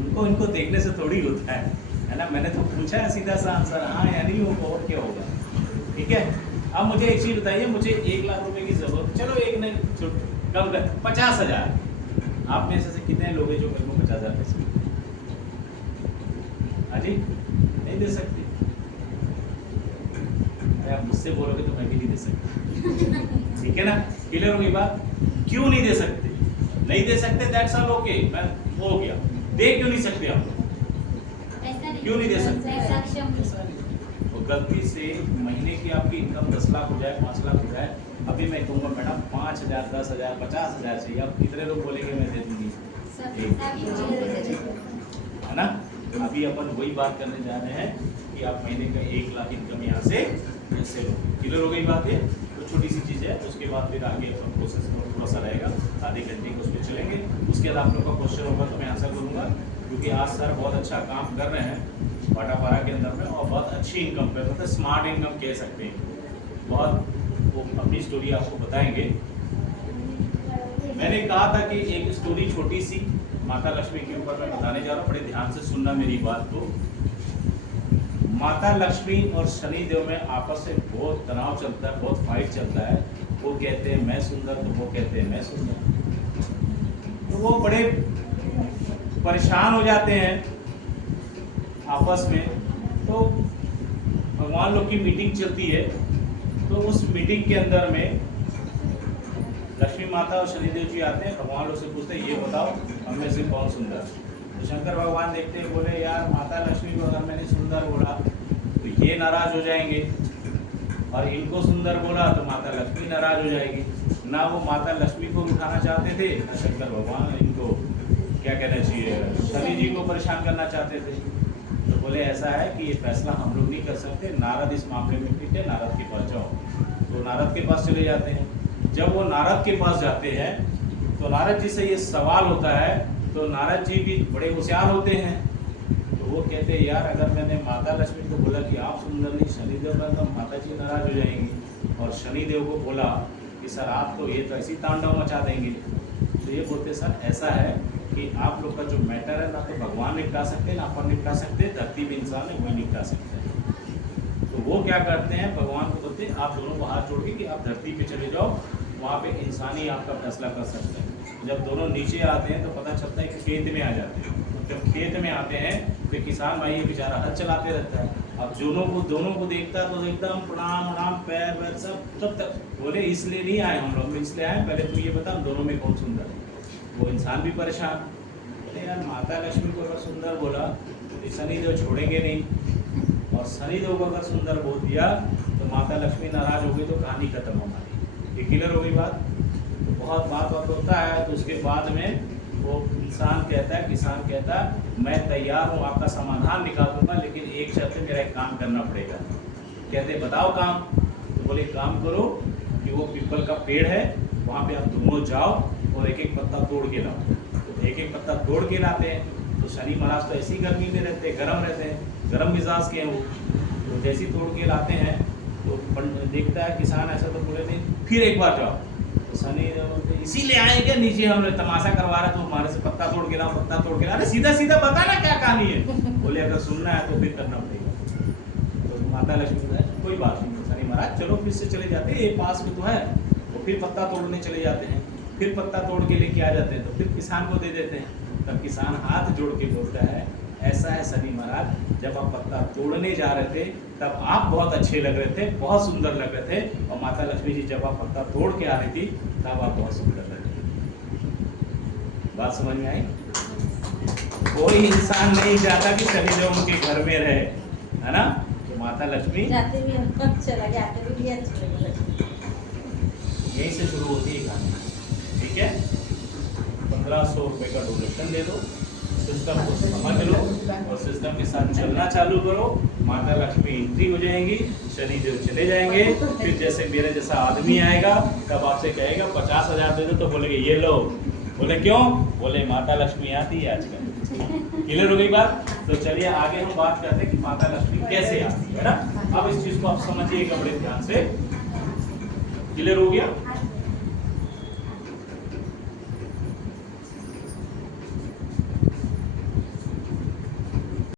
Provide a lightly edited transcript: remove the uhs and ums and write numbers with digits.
उनको इनको देखने से थोड़ी होता है ना। मैंने तो पूछा है सीधा सा आंसर, हाँ या नहीं होगा और क्या होगा। ठीक है, अब मुझे एक चीज़ बताइए, मुझे 1,00,000 रुपए की जरूरत, चलो एक नहीं कम कर 50,000। आप में से कितने लोग हैं जो मेरे को 50,000 दे सकते? हाँ जी, नहीं दे सकते। अरे आप मुझसे बोलोगे तो मैं भी नहीं दे सकता। ठीक है ना, क्लियर होगी बात? क्यों नहीं दे सकते? नहीं दे सकते, दैट्स ऑल ओके, मैं हो गया। दे क्यों नहीं सकते आप लोग? क्यों नहीं दे सकते? वो गलती से महीने की आपकी इनकम 10 लाख हो जाए, 5 लाख हो जाए, अभी मैं कहूँगा मैडम 5,000, 10,000, 50,000 चाहिए, अब कितने लोग बोलेंगे मैं दे दूंगी? है ना। अभी अपन वही बात करने जा रहे हैं कि आप महीने का 1 लाख इनकम यहाँ से कैसे लो। क्लियर हो गई बात? है तो छोटी सी चीज़ है, उसके बाद फिर आगे अपन प्रोसेस थोड़ा सा रहेगा, आधे घंटे को उस पर चलेंगे। उसके बाद आप लोग का क्वेश्चन होगा तो मैं आंसर करूँगा, क्योंकि आज सर बहुत अच्छा काम कर रहे हैं बाटापारा के अंदर में, और बहुत अच्छी इनकम पे, मतलब स्मार्ट इनकम कह सकते हैं। बहुत वो अपनी स्टोरी आपको बताएंगे। मैंने कहा था कि एक स्टोरी छोटी सी माता लक्ष्मी के ऊपर मैं बताने जा रहा हूँ, बड़े ध्यान से सुनना मेरी बात को। माता लक्ष्मी और शनि देव में आपस में बहुत तनाव चलता है, बहुत फाइट चलता है। वो कहते हैं मैं सुंदर, तो वो कहते हैं मैं सुंदर, तो वो बड़े परेशान हो जाते हैं आपस में। तो भगवान लोग की मीटिंग चलती है, तो उस मीटिंग के अंदर में लक्ष्मी माता और शनिदेव जी आते हैं, भगवान लोग से पूछते हैं ये बताओ हम में से कौन सुंदर। तो शंकर भगवान देखते हैं, बोले यार माता लक्ष्मी को अगर मैंने सुंदर बोला तो ये नाराज हो जाएंगे, और इनको सुंदर बोला तो माता लक्ष्मी नाराज हो जाएगी। ना वो माता लक्ष्मी को उठाना चाहते थे, ना शंकर भगवान इनको क्या कहना चाहिए शनि जी को परेशान करना चाहते थे। तो बोले ऐसा है कि ये फैसला हम लोग नहीं कर सकते, नारद इस मामले में ठीक है, नारद के पास जाओ। तो नारद के पास चले जाते हैं। जब वो नारद के पास जाते हैं तो नारद जी से ये सवाल होता है, तो नारद जी भी बड़े होशियार होते हैं। तो वो कहते हैं यार अगर मैंने माता लक्ष्मी को बोला कि आप सुंदर नहीं, शनिदेव का, तो माता जी नाराज हो जाएंगी, और शनिदेव को बोला कि सर आप तो ये तो ऐसी तांडव मचा देंगे। तो ये बोलते सर ऐसा है कि आप लोग का जो मैटर है ना तो भगवान निपटा सकते हैं, ना अपन निपटा सकते हैं, धरती में इंसान है वही निपटा सकते हैं। तो वो क्या करते हैं, भगवान को बोलते हैं आप दोनों को हाथ जोड़ के कि आप धरती पे चले जाओ, वहाँ पे इंसान ही आपका फैसला कर सकते हैं। जब दोनों नीचे आते हैं तो पता चलता है कि खेत में आ जाते हैं। जब खेत में आते हैं तो किसान भाई ये बेचारा हल चलाते रहता है। अब दोनों को देखता है तो एकदम प्रणाम प्रणाम, पैर वैर सब तक बोले इसलिए नहीं आए हम लोग, इसलिए आए पहले तू ये बता दोनों में कौन सुंदर है। वो इंसान भी परेशान, बोले यार माता लक्ष्मी को अगर सुंदर बोला तो शनिदेव छोड़ेंगे नहीं, और शनिदेव को अगर सुंदर बोल दिया तो माता लक्ष्मी नाराज हो गई तो कहानी खत्म हो गई। ये क्लियर हो गई बात? तो बहुत बात होता है। तो उसके बाद में वो इंसान कहता है, किसान कहता है मैं तैयार हूँ आपका समाधान निकाल दूंगा, लेकिन एक शर्त है मेरा एक काम करना पड़ेगा। कहते बताओ काम। तो बोले काम करो कि वो पीपल का पेड़ है वहाँ पे आप दोनों जाओ और एक एक पत्ता तोड़ के लाओ। तो एक एक पत्ता तोड़ के लाते हैं। तो शनि महाराज तो ऐसी गर्मी में रहते हैं, गर्म रहते हैं, गर्म मिजाज के हैं वो। तो जैसे ही तोड़ के लाते हैं तो देखता है किसान ऐसा, तो बोले नहीं फिर एक बार जाओ। तो शनि इसीलिए आए क्या नीचे, हम तमाशा करवा रहे तो हमारे से पत्ता तोड़ के लाओ, पत्ता तोड़ के लाओ। अरे सीधा सीधा बता ना क्या कहानी है। बोले अगर सुनना है तो फिर करना पड़ेगा। तो माता लक्ष्मी बोले कोई बात नहीं शनि महाराज, चलो फिर से चले जाते हैं, ये पास में तो है। तो फिर पत्ता तोड़ने चले जाते हैं, फिर पत्ता तोड़ के लेके आ जाते हैं, तो फिर किसान को दे देते हैं। तब किसान हाथ जोड़ के बोलता है ऐसा है शनि महाराज, जब आप पत्ता तोड़ने जा रहे थे तब आप बहुत अच्छे लग रहे थे, बहुत सुंदर लग रहे थे, और माता लक्ष्मी जी जब आप पत्ता तोड़ के आ रही थी तब आप बहुत सुंदर लग रहे थे। बात समझ में आई? कोई इंसान नहीं चाहता कि शनिदेव उनके घर में रहे, है ना। तो माता लक्ष्मी जाते भी चला जाते भी अच्छा लगा। यहीं से शुरू होती है कहानी। ठीक है, 1500 रुपये का डोनेशन दे दो, सिस्टम को समझ लो और सिस्टम के साथ चलना चालू करो। माता लक्ष्मी एंट्री हो जाएंगी, शनिदेव चले जाएंगे। फिर जैसे मेरे जैसा आदमी आएगा तब आपसे कहेगा 50,000 दे दो, तो बोलेंगे ये लो। बोले क्यों? बोले माता लक्ष्मी आती है आजकल। क्लियर हो गई बात? तो चलिए आगे हम बात करते हैं कि माता लक्ष्मी कैसे आती है ना। अब इस चीज को आप समझिएगा बड़े ध्यान से। क्लियर हो गया?